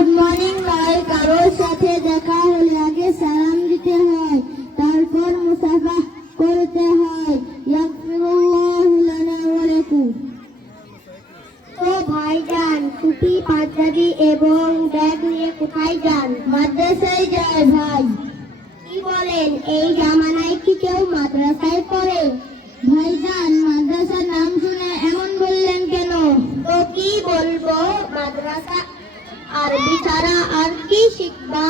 Good morning নয়, কারোর সাথে দেখা হলে আগে সালাম দিতে হয়, তারপর মুসাফা করতে হয়। ইয়াগফিরুল্লাহু লানা ওয়া লাকুম। তো ভাইজান, টুপি পাঞ্জাবি এবং ব্যাগ নিয়ে কোথায় যান? মাদ্রাসায় যায় ভাই। কি বলেন, এই জামানায় কি কেউ মাদ্রাসায় পড়ে? ভাইজান, মাদ্রাসার নাম শুনে এমন বললেন কেন? তো কি বলবো, মাদ্রাসা আরবি ছাড়া আর কি শিখবা?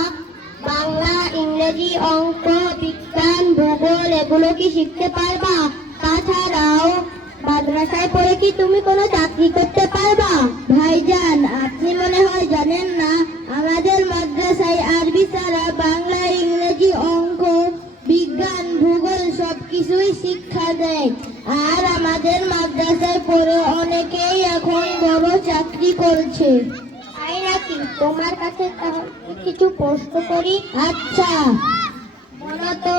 বাংলা, ইংরেজি, অঙ্ক, বিজ্ঞান, ভূগোল এগুলো কি শিখতে পারবা? তাছাড়াও মাদ্রাসায় পড়ে কি তুমি কোনো চাকরি করতে পারবা? ভাইজান, আপনি মনে হয় জানেন না, আমাদের মাদ্রাসায় আরবি ছাড়া বাংলা, ইংরেজি, অঙ্ক, বিজ্ঞান, ভূগোল সবকিছুই শিক্ষা দেয়। আর আমাদের মাদ্রাসায় পড়ে অনেকেই এখন বড় চাকরি করছে। তাই নাকি? তোমার কাছে কিছু প্রশ্ন করি। আচ্ছা, বলো তো,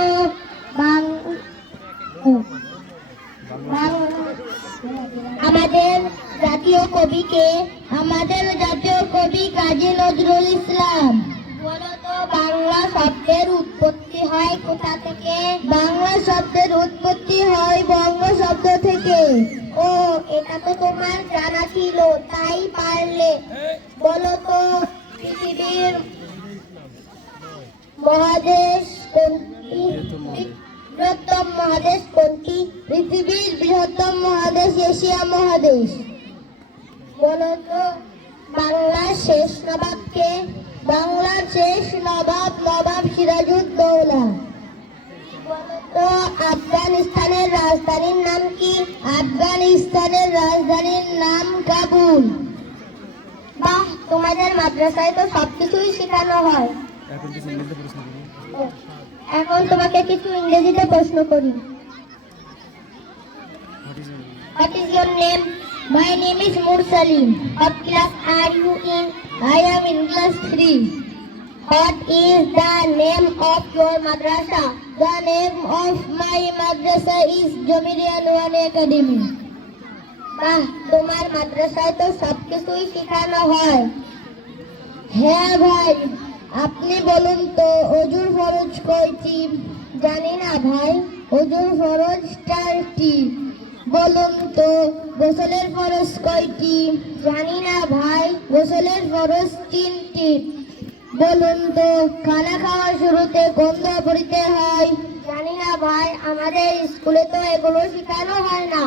আমাদের জাতীয় কবি কে? আমাদের জাতীয় কবি কাজী নজরুল ইসলাম। বলো তো, বাংলা শব্দের উৎপত্তি হয় কোথা থেকে? বাংলা শব্দের উৎপত্তি হয় বঙ্গ শব্দ থেকে। ও, এটা তো তোমার জানা ছিল, তাই পারলে। বলো তো, পৃথিবীর মহাদেশ কোনটি? বৃহত্তম মহাদেশ কোনটি? পৃথিবীর বৃহত্তম মহাদেশ এশিয়া মহাদেশ। বলো তো, বাংলার শেষ নবাব কে? বাংলার শেষ নবাব নবাব সিরাজউদ্দৌলা। বলো তো, আফগানিস্তানের রাজধানীর নাম কি? আফগানিস্তানের রাজধানীর নাম কাবুল। বাহ, তোমাদের মাদ্রাসায় তো সবকিছুই শেখানো হয়। এখন তোমাকে কিছু ইংরেজিতে প্রশ্ন করি। What is your name? My name is Mursalim. What class are you in? I am in class 3. What is the name of your madrasa? The name of my madrasa is Jamiriya Nuran Academy. বাহ, তোমার মাদ্রাসায় তো সবকিছুই শেখানো হয়। হ্যাঁ ভাই, আপনি বলুন তো, ওযুর ফরজ কয়টি? জানি না ভাই, ওযুর ফরজ 4টি। বলুন তো, গোসলের ফরজ কয়টি? জানি না ভাই, গোসলের ফরজ 3টি। বলুন তো, খানা খাওয়ার শুরুতে কোন দোয়া পড়তে হয়? জানি না ভাই, আমাদের স্কুলে তো এগুলো শেখানো হয় না।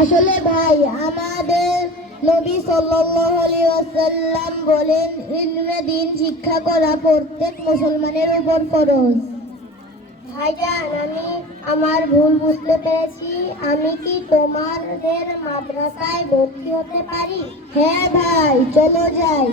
আসলে ভাই, আমাদের নবী সাল্লাল্লাহু আলাইহি ওয়াসাল্লাম বলেন, ইলমে দ্বীন শিক্ষা করা প্রত্যেক মুসলমানের উপর ফরজ। ভাইজান, আমি আমার ভুল বুঝতে পেরেছি। আমি কি তোমাদের মাদ্রাসায় ভর্তি হতে পারি? হ্যাঁ ভাই, চলো যাই।